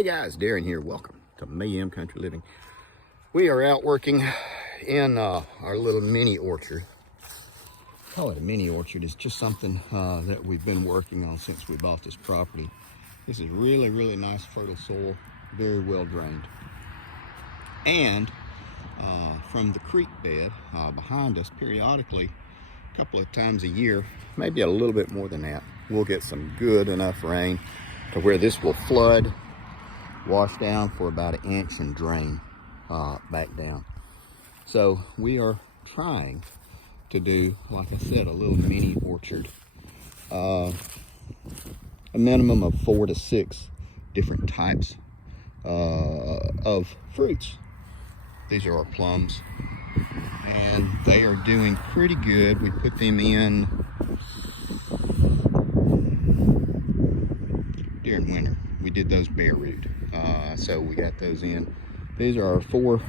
Hey guys, Darren here. Welcome to Mayhem Country Living. We are out working in our little mini orchard. Call it a mini orchard. It's just something that we've been working on since we bought this property. This is really nice fertile soil, very well drained. And from the creek bed behind us, periodically, a couple of times a year, maybe a little bit more than that, we'll get some good enough rain to where this will flood, wash down for about an inch and drain back down. So we are trying to do, like I said, a little mini orchard. A minimum of 4 to 6 different types of fruits. These are our plums, and they are doing pretty good. We put them in during winter. We did those bare root, so we got those in. These are our 4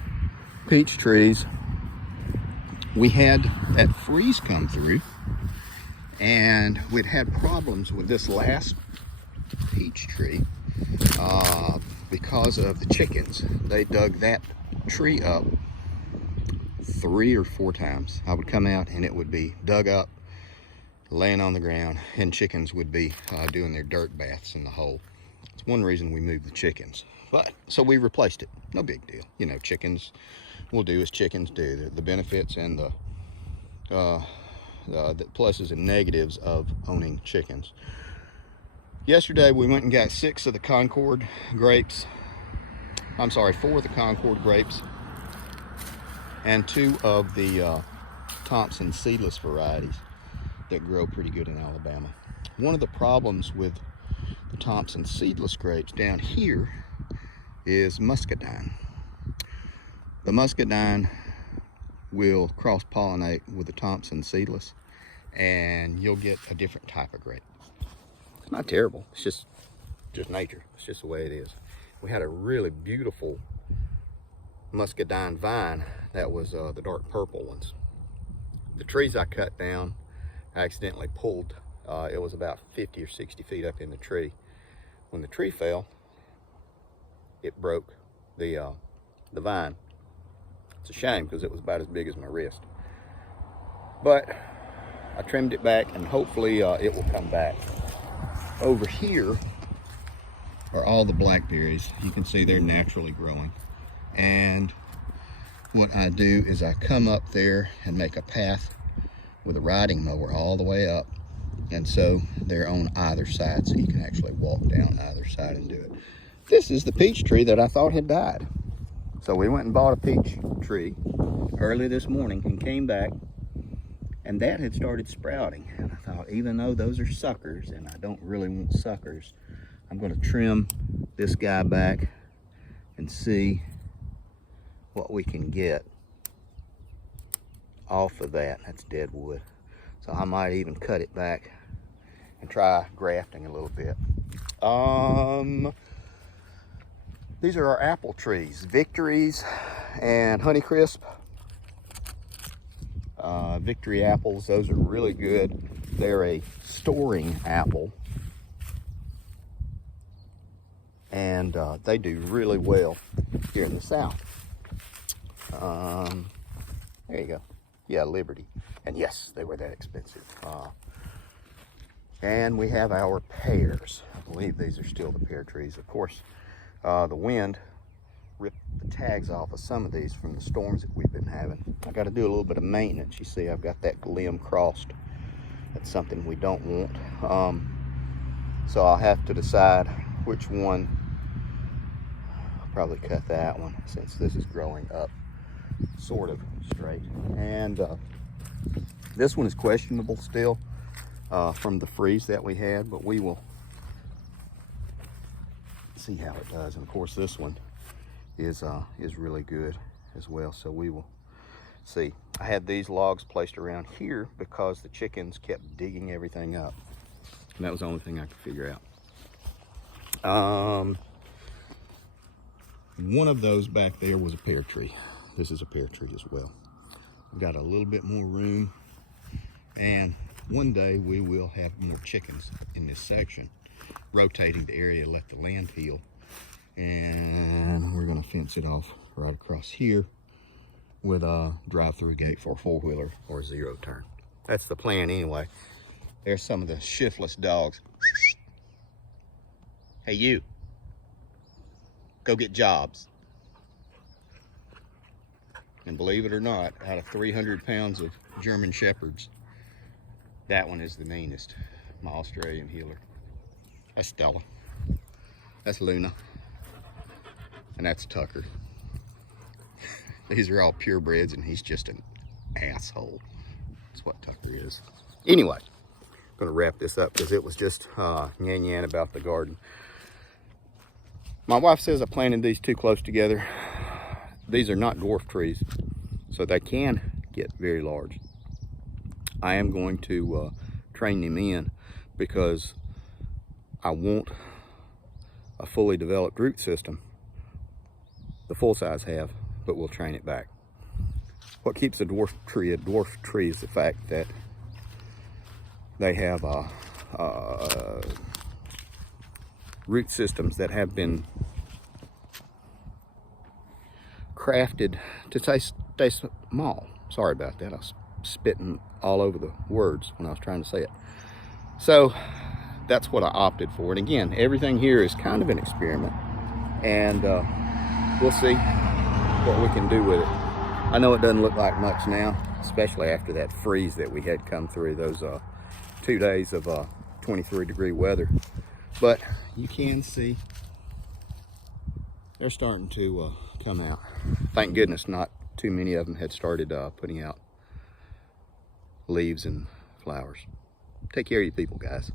peach trees. We had that freeze come through, and we'd had problems with this last peach tree because of the chickens. They dug that tree up 3 or 4 times. I would come out and it would be dug up, laying on the ground, and chickens would be doing their dirt baths in the hole. It's one reason we moved the chickens. But so we replaced it. No big deal. You know, chickens will do as chickens do. The benefits and the pluses and negatives of owning chickens. Yesterday we went and got 6 of the Concord grapes. I'm sorry, 4 of the Concord grapes and 2 of the Thompson seedless varieties that grow pretty good in Alabama. One of the problems with the Thompson seedless grapes down here is muscadine. The muscadine will cross-pollinate with the Thompson seedless, and you'll get a different type of grape. It's not terrible. It's just nature. It's just the way it is. We had a really beautiful muscadine vine that was the dark purple ones. The trees I cut down, I accidentally pulled. It was about 50 or 60 feet up in the tree. When the tree fell, it broke the vine. It's a shame because it was about as big as my wrist. But I trimmed it back, and hopefully it will come back. Over here are all the blackberries. You can see they're naturally growing. And what I do is I come up there and make a path with a riding mower all the way up. And so they're on either side, so you can actually walk down either side and do it. This is the peach tree that I thought had died. So we went and bought a peach tree early this morning and came back, and that had started sprouting. And I thought, even though those are suckers, and I don't really want suckers, I'm going to trim this guy back and see what we can get off of that. That's dead wood. So I might even cut it back and try grafting a little bit. These are our apple trees, Victories and Honeycrisp. Victory apples, those are really good. They're a storing apple, and they do really well here in the South. There you go. Yeah, Liberty. And yes, they were that expensive. And we have our pears. I believe these are still the pear trees. Of course, the wind ripped the tags off of some of these from the storms that we've been having. I got to do a little bit of maintenance. You see, I've got that limb crossed. That's something we don't want. So I'll have to decide which one. I'll probably cut that one since this is growing up sort of straight. And this one is questionable still from the freeze that we had, but we will see how it does. And of course this one is really good as well, so we will see. I had these logs placed around here because the chickens kept digging everything up, and that was the only thing I could figure out. One of those back there was a pear tree. This is a pear tree as well. We've got a little bit more room, and one day we will have more chickens in this section, rotating the area, let the land heal. And we're gonna fence it off right across here with a drive-through gate for a four-wheeler or zero turn. That's the plan anyway. There's some of the shiftless dogs. Hey, you. Go get jobs. And believe it or not, out of 300 pounds of German Shepherds, that one is the meanest. My Australian heeler. That's Stella. That's Luna. And that's Tucker. These are all purebreds, and he's just an asshole. That's what Tucker is. Anyway, I'm gonna wrap this up because it was just yan about the garden. My wife says I planted these too close together. These are not dwarf trees, so they can get very large. I am going to train them in because I want a fully developed root system, the full size have, but we'll train it back. What keeps a dwarf tree is the fact that they have root systems that have been crafted to stay small. Sorry about that. I was spitting all over the words when I was trying to say it. So that's what I opted for. And again, everything here is kind of an experiment, and we'll see what we can do with it. I know it doesn't look like much now, especially after that freeze that we had come through, those 2 days of 23-degree weather. But you can see they're starting to come out. Thank goodness not too many of them had started putting out leaves and flowers. Take care of you people, guys.